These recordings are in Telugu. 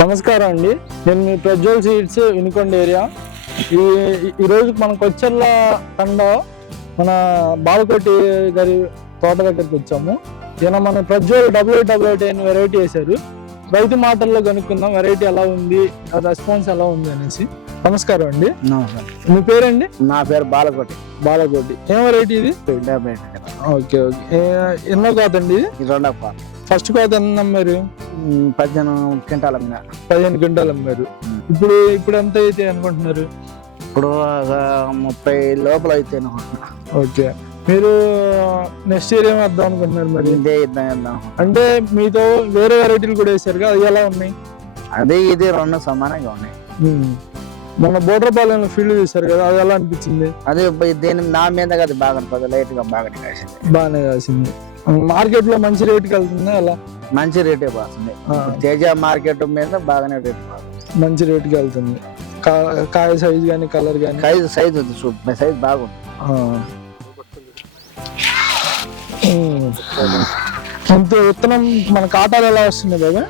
నమస్కారం అండి, నేను మీ ప్రజ్వల్ సీడ్స్ వినుకొండ ఏరియా. ఈరోజు మన కొచ్చెర్ల తండ మన బాలకోటి గారి తోట దగ్గరికి వచ్చాము. ఈయన మన ప్రజ్వల్ 8888 అని వెరైటీ వేశారు. రైతు మాటల్లో కనుక్కుందాం వెరైటీ ఎలా ఉంది, రెస్పాన్స్ ఎలా ఉంది అనేసి. నమస్కారం అండి. మీ పేరండి? నా పేరు బాలకోటి. బాలకోటి ఏం వెరైటీ ఇది? Okay okay. ఎన్నో కాదండి ఇది? రెండో పాట. ఫస్ట్ కోత ఎంత అమ్మారు? 15 క్వింటాలు అమ్మినా. 15 క్వింటాలు అమ్మారు. ఇప్పుడు ఎంత అయితే అనుకుంటున్నారు? ఇప్పుడు 30 లోపల అయితే అనుకుంటున్నా. ఓకే, మీరు నెక్స్ట్ ఇయర్ ఏం వేద్దాం అనుకుంటున్నారు మరి? ఇదే ఇద్దాం. అంటే మీతో వేరే వెరైటీలు కూడా వేసారు కదా, అవి ఎలా ఉన్నాయి? అదే ఇది రెండు సమానంగా ఉన్నాయి. మొన్న బోర్డర్పాలెం ఫీల్డ్ చూసారు కదా, అది ఎలా అనిపించింది? అదే దీని నా మీద కదా బాగా లైట్ గా బాగానే కాసింది. బాగానే కాసింది. మార్కెట్ లో మంచి రేటుకి వెళ్తుంది. అలా మంచి రేటే బాగుంది. తేజ మార్కెట్ మీద బాగానే రేట్ బాగుంది. మంచి రేటుకి వెళ్తుంది. కాయ సైజ్ కానీ కలర్ కానీ సైజ్ ఉంది, సూపర్ సైజ్ బాగుంది. ఇంత విత్తనం మన కాటాలు ఎలా వస్తున్నాయి బాబా?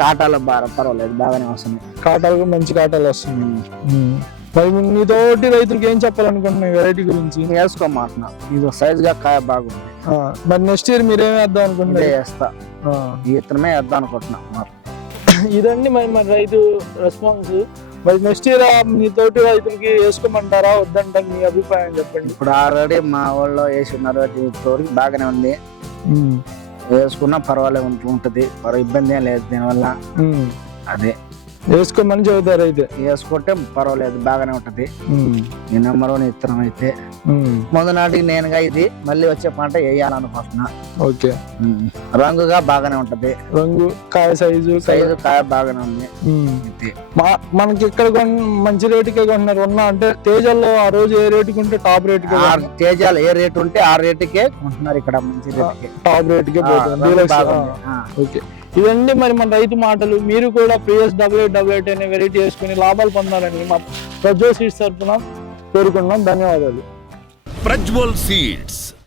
కాటాల పర్వాలేదు బాగానే వస్తున్నాయి. కాటాలు మంచి కాటాలు వస్తున్నాయి. మరి మీతోటి రైతులకు ఏం చెప్పాలనుకుంటున్నాయి వెరైటీ గురించి? వేసుకోమంటున్నా, ఇది సైజ్ గా కాయ బాగుంది. మరి నెక్స్ట్ ఇయర్ మీరేం వేద్దాం అనుకుంటున్నారు? వేస్తా, ఈ విత్తనమే వేద్దాం అనుకుంటున్నా. ఇదండి మరి రైతు రెస్పాన్స్. మరి నెక్స్ట్ ఇయర్ మీ తోటి రైతులకి వేసుకోమంటారా వద్దంటారు? మీ అభిప్రాయం చెప్పండి. ఇప్పుడు ఆల్రెడీ మా ఊళ్ళో వేసి ఉన్నారు, తోడికి బాగానే ఉంది. వేసుకున్నా పర్వాలేదు ఉంటది, ఇబ్బంది ఏం లేదు దీనివల్ల. అదే వేసుకోమని చెబుతారు. అయితే వేసుకుంటే పర్వాలేదు బాగానే ఉంటది. ఈ నెంబర్ 1 విత్తనం అయితే ముందు నాటికి నేనుగా ఇది మళ్ళీ వచ్చే పంట వేయాలనుకుంటున్నా. ఓకే, రంగుగా బాగానే ఉంటది. రంగు, కాయ సైజు కాయ బాగానే ఉంది. మనకి ఇక్కడ మంచి రేటుకే కొంటున్నారు. అంటే తేజాల్లో ఆ రోజు ఏ రేటుకి ఉంటే టాప్ రేటుకే, తేజాలు ఏ రేటు ఉంటే ఆ రేటుకే కొంటున్నారు. ఇక్కడ మంచి రేటుకే టాప్ రేటుకే పోతుంది. ఓకే, ఇదండి మరి మన రైతు మాటలు. మీరు కూడా ప్రియస్ 8888 అనే వెరైటీ వేసుకుని లాభాలు పొందాలని మా ప్రజ్వల్ సీడ్స్ తరఫున కోరుకుంటున్నాం. ధన్యవాదాలు. ప్రజ్వల్ సీడ్స్.